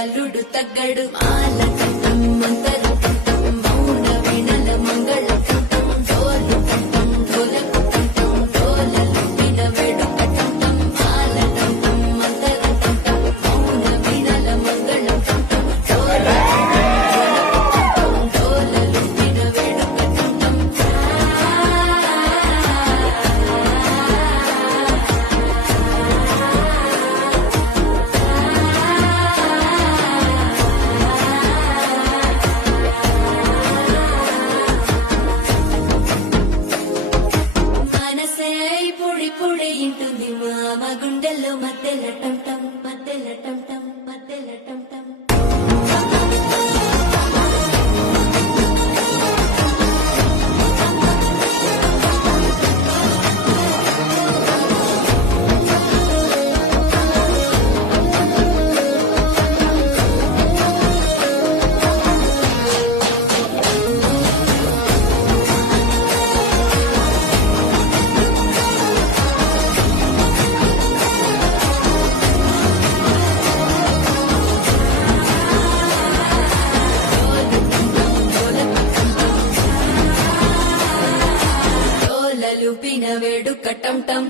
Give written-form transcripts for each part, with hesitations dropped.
అల్లుడు తగ్గడు మాలకట్టం మంతరు కంఠం మౌన వీణల మంగళ కంఠం డోలు కంఠం డోలకు కంఠం డోలలు విన వేడుక కంఠం మాలకంఠం మంతరు కంఠం మౌన వీణల మంగళ కంఠం డోలలు విన వేడుక కంఠం పొడి ఇంటుంది మామ గుండెల్లో మధ్యల టంటం మధ్యల టంటం మధ్యల టంటం లుపిన వేడుక టంటం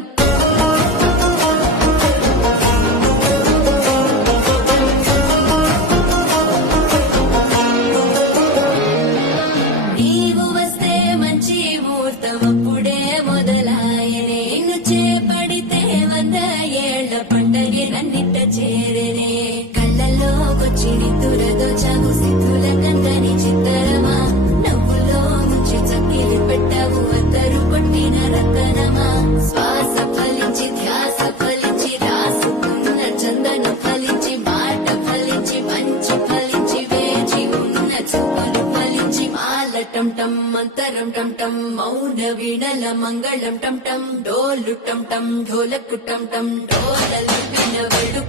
నీవు వస్తే మంచి ముహూర్తం అప్పుడే మొదలాయనే నిన్ను చేపడితే 100 ఏళ్ల పండగే నన్నిట్ట చేరనే కళ్ళల్లోకొచ్చి నిద్దురదోచావు సిద్ధుల కందని చిత్తరమా నవ్వులో ముంచి చక్కిలి పెట్టావు అందరూ కొట్టిన రతనమా శ్వాస ఫలించి ధ్యాస ఫలించి రాసుకున్న చందన ఫలించి మాట ఫలించి మంచి ఫలించి వేచి ఉన్న చూపులు ఫలించి మాల టంటం మంతరం టంటం మౌన వీణల మంగళం టంటం డోలు టంటం ఢోలకు టంటం డోలలు విన వేడుక